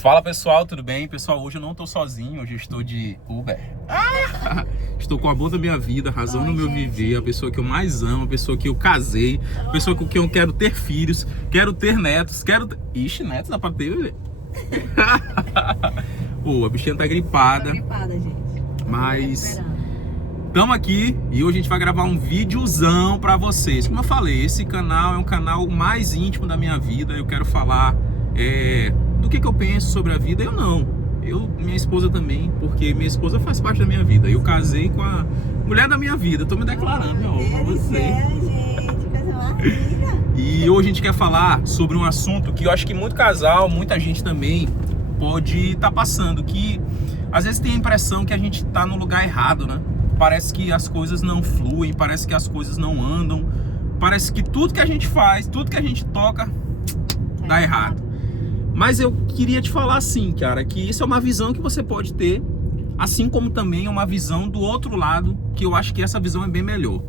Fala pessoal, tudo bem? Pessoal, hoje eu não tô sozinho, hoje eu estou de Uber. Estou com o amor da minha vida, a razão do meu viver, a pessoa que eu mais amo, a pessoa que eu casei, a pessoa com quem eu quero ter filhos, quero ter netos, Ixi, netos dá pra ter, bebê. Pô, a bichinha tá gripada. Tô gripada, gente. Mas estamos aqui e hoje a gente vai gravar um videozão pra vocês. Como eu falei, esse canal é um canal mais íntimo da minha vida. Eu quero falar do que eu penso sobre a vida. Minha esposa também, porque minha esposa faz parte da minha vida. Eu casei com a mulher da minha vida. Tô me declarando, meu amor, pra você. Gente, coisa maravilha. E hoje a gente quer falar sobre um assunto que eu acho que muito casal, muita gente também pode estar passando, que às vezes tem a impressão que a gente tá no lugar errado, né? Parece que as coisas não fluem, parece que as coisas não andam, parece que tudo que a gente faz, tudo que a gente toca, dá errado. Mas eu queria te falar assim, cara, que isso é uma visão que você pode ter, assim como também é uma visão do outro lado, que eu acho que essa visão é bem melhor.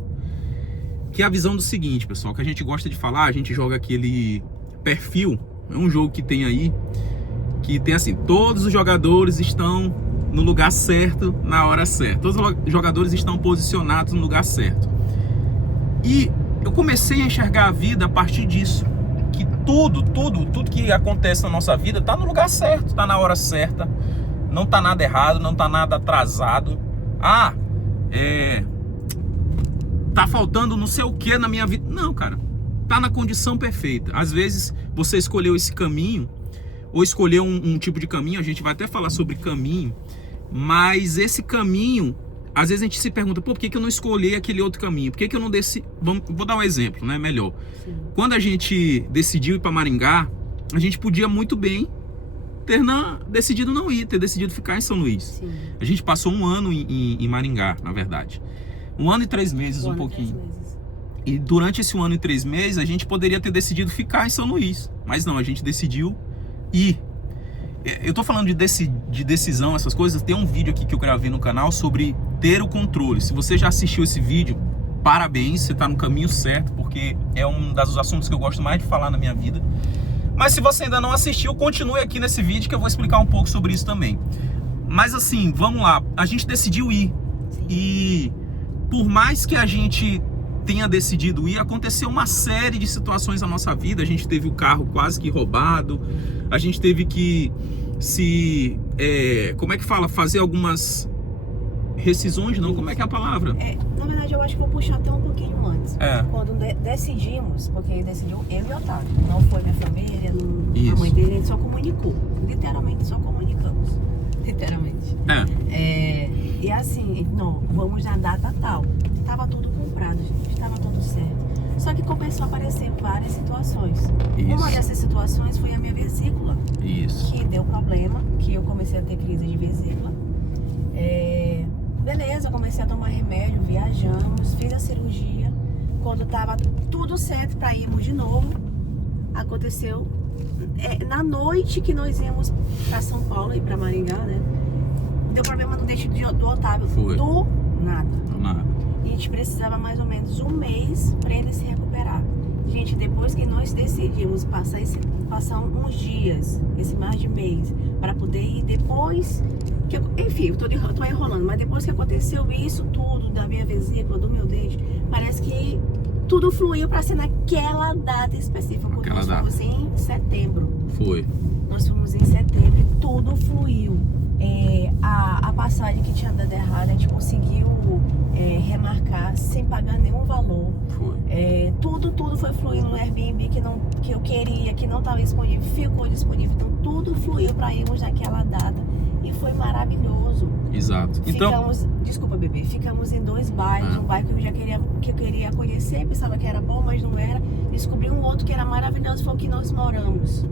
Que é a visão do seguinte, pessoal, que a gente gosta de falar, a gente joga aquele perfil, é um jogo que tem aí, que tem assim, todos os jogadores estão no lugar certo, na hora certa. Todos os jogadores estão posicionados no lugar certo. E eu comecei a enxergar a vida a partir disso. Que tudo que acontece na nossa vida tá no lugar certo, tá na hora certa. Não tá nada errado, não tá nada atrasado. Tá faltando não sei o que na minha vida. Não, cara, tá na condição perfeita. Às vezes você escolheu esse caminho, ou escolheu um tipo de caminho, a gente vai até falar sobre caminho, mas esse caminho, às vezes a gente se pergunta, por que eu não escolhi aquele outro caminho? Por que eu não decidi? Vou dar um exemplo, né? Melhor. Sim. Quando a gente decidiu ir para Maringá, a gente podia muito bem ter decidido não ir, ter decidido ficar em São Luís. Sim. A gente passou um ano em Maringá, na verdade. 1 ano e 3 meses, um pouquinho. 3 meses. E durante esse 1 ano e 3 meses, a gente poderia ter decidido ficar em São Luís. Mas não, a gente decidiu ir. Eu tô falando de decisão, essas coisas. Tem um vídeo aqui que eu gravei no canal sobre ter o controle. Se você já assistiu esse vídeo, parabéns, você tá no caminho certo, porque é um dos assuntos que eu gosto mais de falar na minha vida. Mas se você ainda não assistiu, continue aqui nesse vídeo que eu vou explicar um pouco sobre isso também. Mas assim, vamos lá. A gente decidiu ir. E por mais que a gente tenha decidido ir, aconteceu uma série de situações na nossa vida. A gente teve o carro quase que roubado, a gente teve que como é que fala? Fazer algumas rescisões, não? Como é que é a palavra? Na verdade, eu acho que vou puxar até um pouquinho antes. Quando decidimos, porque decidiu eu e o Otávio, não foi minha família, a mãe dele, ele só comunicou. Literalmente, só comunicamos. Literalmente. E assim, não, vamos na data tal. Tava tudo comprado, gente, tava tudo certo. Só que começou a aparecer várias situações. Isso. Uma dessas situações foi a minha vesícula. Isso. Que deu problema, que eu comecei a ter crise de vesícula. Beleza, eu comecei a tomar remédio, viajamos, fiz a cirurgia. Quando tava tudo certo para irmos de novo, aconteceu na noite que nós íamos para São Paulo e para Maringá, né? Deu problema no dente do Otávio. Foi. Do nada. Do nada. E a gente precisava mais ou menos 1 mês para ele se recuperar. Gente, depois que nós decidimos passar uns dias, esse mais de mês, para poder ir depois... enfim, eu tô enrolando, mas depois que aconteceu isso tudo, da minha vesícula, do meu dente, parece que tudo fluiu para ser naquela data específica. Porque nós fomos em setembro. Foi. Nós fomos em setembro e tudo fluiu. A passagem que tinha dado errado, a gente conseguiu remarcar sem pagar nenhum valor. Foi. Tudo foi fluindo no Airbnb que eu queria, que não estava disponível, ficou disponível. Então tudo fluiu para irmos naquela data e foi maravilhoso. Exato. Desculpa, bebê, ficamos em 2 bairros, um bairro que eu queria conhecer, pensava que era bom, mas não era. Descobri um outro que era maravilhoso, foi o que nós moramos.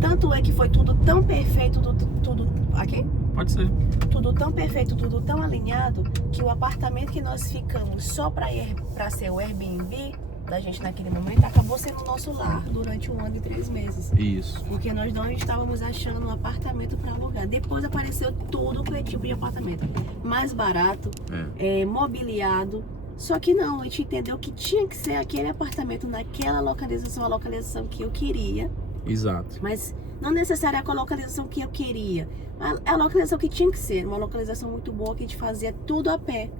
Tanto é que foi tudo tão perfeito, tudo aqui? Pode ser. Tudo tão perfeito, tudo tão alinhado, que o apartamento que nós ficamos só para ser o Airbnb da gente naquele momento, acabou sendo o nosso lar durante 1 ano e 3 meses. Isso. Porque nós não estávamos achando um apartamento para alugar. Depois apareceu todo o tipo de apartamento. Mais barato, mobiliado. Só que não, a gente entendeu que tinha que ser aquele apartamento naquela localização, a localização que eu queria. Exato. Mas não necessariamente com a localização que eu queria. A localização que tinha que ser, uma localização muito boa, que a gente fazia tudo a pé.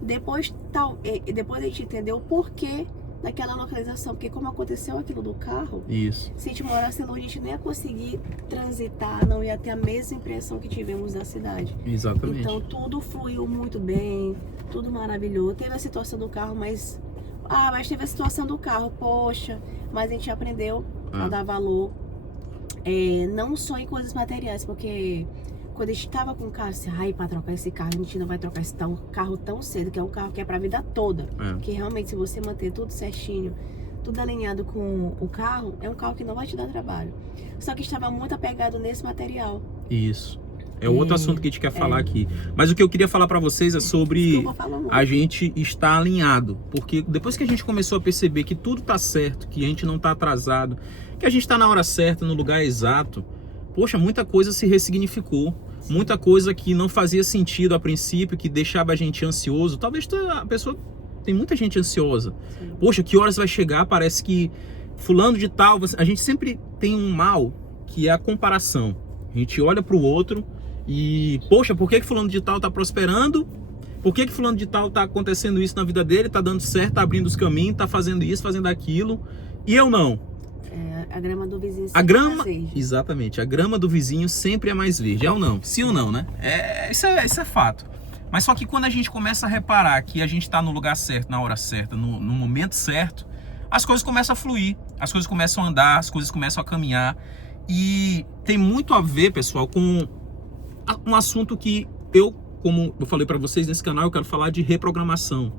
Depois a gente entendeu o porquê daquela localização, porque como aconteceu aquilo do carro, isso. Se a gente morasse longe, a gente nem ia conseguir transitar, não ia ter a mesma impressão que tivemos da cidade. Exatamente. Então tudo fluiu muito bem, tudo maravilhoso. Teve a situação do carro, mas teve a situação do carro, poxa, mas a gente aprendeu a dar valor, não só em coisas materiais, porque quando a gente tava com o carro, assim, para trocar esse carro, a gente não vai trocar esse carro tão cedo, que é um carro que é pra vida toda. Que realmente, se você manter tudo certinho, tudo alinhado com o carro, é um carro que não vai te dar trabalho. Só que estava muito apegado nesse material. Isso. É outro assunto que a gente quer falar aqui. Mas o que eu queria falar pra vocês é sobre a gente estar alinhado. Porque depois que a gente começou a perceber que tudo tá certo, que a gente não tá atrasado, que a gente tá na hora certa, no lugar exato, poxa, muita coisa se ressignificou. Muita coisa que não fazia sentido a princípio, que deixava a gente ansioso. Talvez a pessoa... Tem muita gente ansiosa. Sim. Poxa, que horas vai chegar? Parece que fulano de tal... A gente sempre tem um mal, que é a comparação. A gente olha para o outro e... Poxa, por que fulano de tal está prosperando? Por que fulano de tal está acontecendo isso na vida dele? Está dando certo, está abrindo os caminhos, está fazendo isso, fazendo aquilo. E eu não. A grama do vizinho sempre é mais verde. Exatamente, a grama do vizinho sempre é mais verde. É ou não? Sim ou não, né? Isso é fato. Mas só que quando a gente começa a reparar que a gente está no lugar certo, na hora certa, no momento certo, as coisas começam a fluir, as coisas começam a andar, as coisas começam a caminhar. E tem muito a ver, pessoal, com um assunto que como eu falei para vocês nesse canal, eu quero falar de reprogramação.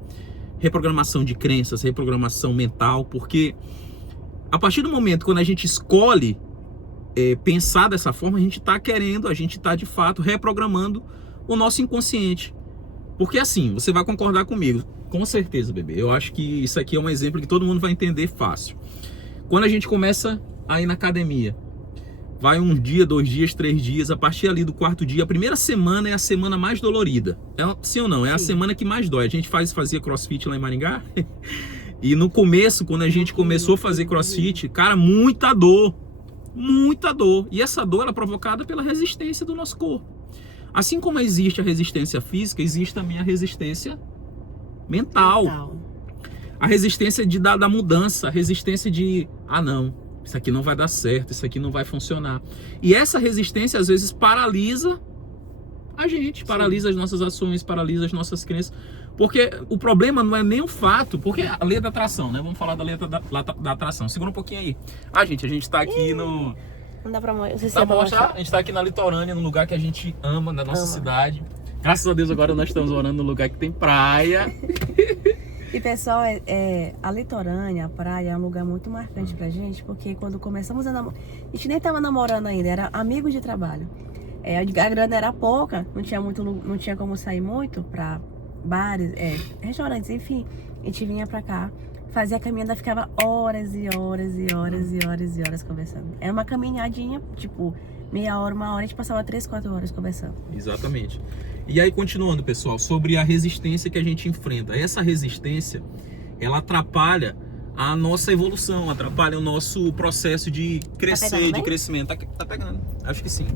Reprogramação de crenças, reprogramação mental, porque... A partir do momento quando a gente escolhe pensar dessa forma, a gente está de fato reprogramando o nosso inconsciente. Porque assim, você vai concordar comigo, com certeza, bebê. Eu acho que isso aqui é um exemplo que todo mundo vai entender fácil. Quando a gente começa a ir na academia, vai um dia, 2 dias, 3 dias, a partir ali do 4º dia, a primeira semana é a semana mais dolorida. Sim ou não? É a semana que mais dói. A gente fazia crossfit lá em Maringá. E no começo, quando a gente começou a fazer crossfit, cara, muita dor. Muita dor. E essa dor é provocada pela resistência do nosso corpo. Assim como existe a resistência física, existe também a resistência mental. A resistência da mudança, a resistência de, não, isso aqui não vai dar certo, isso aqui não vai funcionar. E essa resistência, às vezes, paralisa a gente, paralisa as nossas ações, paralisa as nossas crenças. Porque o problema não é nem o fato, porque a lei da atração, né? Vamos falar da lei da atração. Segura um pouquinho aí. Gente, a gente tá aqui no... Não dá pra mostrar. A gente tá aqui na Litorânea, num lugar que a gente ama, na nossa cidade. Graças a Deus agora nós estamos morando num lugar que tem praia. E pessoal, a Litorânea, a praia, é um lugar muito marcante pra gente, porque quando começamos a namorar... A gente nem tava namorando ainda, era amigos de trabalho. A grana era pouca, não tinha como sair muito pra... bares, restaurantes, enfim, a gente vinha pra cá, fazia a caminhada, ficava horas e horas e horas e horas e horas conversando. Era uma caminhadinha, tipo, meia hora, 1 hora, a gente passava 3, 4 horas conversando. Exatamente. E aí, continuando, pessoal, sobre a resistência que a gente enfrenta. Essa resistência, ela atrapalha a nossa evolução, atrapalha o nosso processo de crescer, de crescimento. Tá pegando? Acho que sim.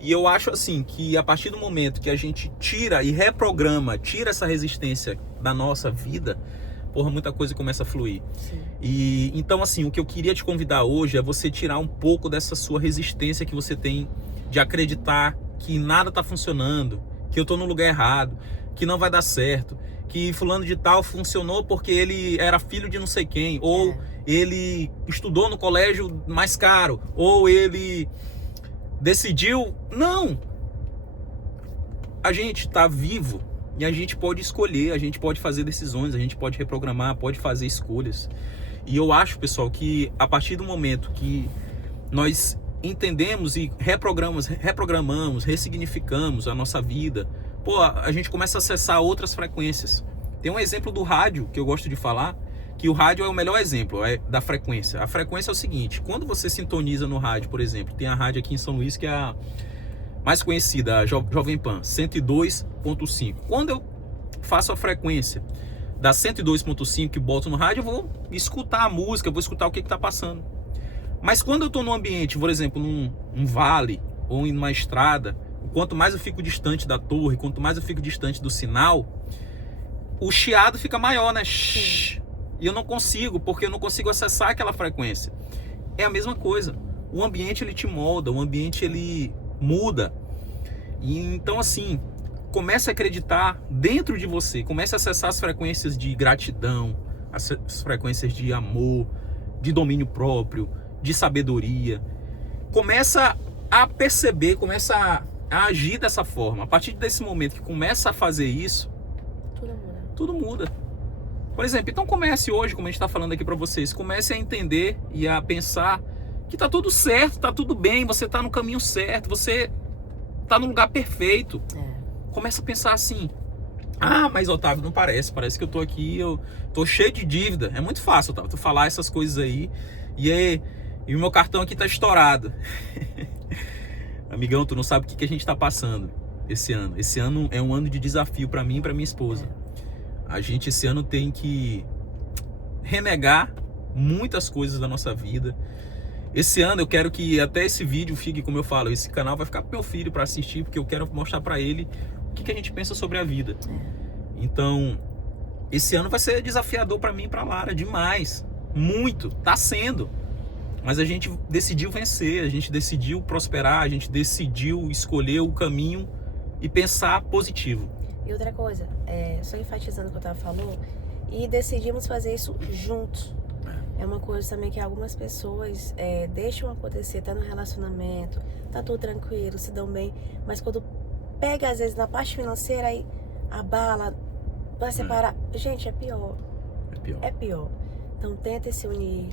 E eu acho assim, que a partir do momento que a gente tira e reprograma, tira essa resistência da nossa vida, muita coisa começa a fluir. Sim. E então assim, o que eu queria te convidar hoje é você tirar um pouco dessa sua resistência que você tem de acreditar que nada tá funcionando, que eu tô no lugar errado, que não vai dar certo, que fulano de tal funcionou porque ele era filho de não sei quem, ou ele estudou no colégio mais caro, ou ele... decidiu, não, a gente está vivo e a gente pode escolher, a gente pode fazer decisões, a gente pode reprogramar, pode fazer escolhas. E eu acho, pessoal, que a partir do momento que nós entendemos e reprogramamos, ressignificamos a nossa vida, a gente começa a acessar outras frequências. Tem um exemplo do rádio que eu gosto de falar, que o rádio é o melhor exemplo da frequência. A frequência é o seguinte, quando você sintoniza no rádio, por exemplo, tem a rádio aqui em São Luís que é a mais conhecida, a Jovem Pan, 102.5. Quando eu faço a frequência da 102.5 que boto no rádio, eu vou escutar a música, vou escutar o que está passando. Mas quando eu estou num ambiente, por exemplo, num vale ou em uma estrada, quanto mais eu fico distante da torre, quanto mais eu fico distante do sinal, o chiado fica maior, né? Sim. E eu não consigo, porque eu não consigo acessar aquela frequência. É a mesma coisa. O ambiente, ele te molda, o ambiente, ele muda. E então, assim, comece a acreditar dentro de você, comece a acessar as frequências de gratidão, as frequências de amor, de domínio próprio, de sabedoria. Começa a perceber, começa a agir dessa forma. A partir desse momento que começa a fazer isso, tudo muda. Por exemplo, então comece hoje, como a gente está falando aqui para vocês, comece a entender e a pensar que tá tudo certo, tá tudo bem, você tá no caminho certo, você tá no lugar perfeito. Começa a pensar assim: ah, mas Otávio, não parece que eu tô aqui, eu tô cheio de dívida. É muito fácil, Otávio, tu falar essas coisas aí e o meu cartão aqui tá estourado. Amigão, tu não sabe o que a gente tá passando esse ano. Esse ano é um ano de desafio para mim e para minha esposa. A gente esse ano tem que renegar muitas coisas da nossa vida. Esse ano eu quero que até esse vídeo fique, como eu falo, esse canal vai ficar pro meu filho para assistir, porque eu quero mostrar para ele o que a gente pensa sobre a vida. Então, esse ano vai ser desafiador para mim e para Lara demais, muito, tá sendo. Mas a gente decidiu vencer, a gente decidiu prosperar, a gente decidiu escolher o caminho e pensar positivo. E outra coisa, só enfatizando o que o Otávio falou, e decidimos fazer isso juntos. É uma coisa também que algumas pessoas deixam acontecer, tá no relacionamento, tá tudo tranquilo, se dão bem, mas quando pega às vezes na parte financeira, aí abala, vai separar. Gente, é pior. É pior. Então tenta se unir,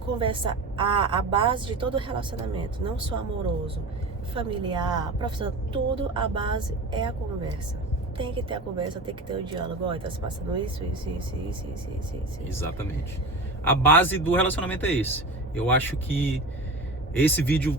conversa. A base de todo relacionamento, não só amoroso, familiar, profissional, tudo, a base é a conversa. Tem que ter a conversa, tem que ter o diálogo. Olha, tá se passando isso. Exatamente. A base do relacionamento é esse. Eu acho que esse vídeo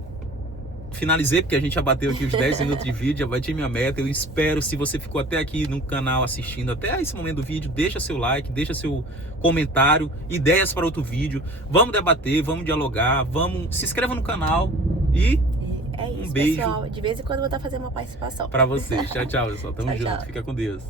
finalizei, porque a gente já bateu aqui os 10 minutos de vídeo, já bati minha meta. Eu espero, se você ficou até aqui no canal assistindo, até esse momento do vídeo, deixa seu like, deixa seu comentário, ideias para outro vídeo. Vamos debater, vamos dialogar, se inscreva no canal e é isso, um beijo. Pessoal. De vez em quando eu vou estar fazendo uma participação. Para vocês. Tchau, tchau, pessoal. Tamo Tchau, junto. tchau. Fica com Deus.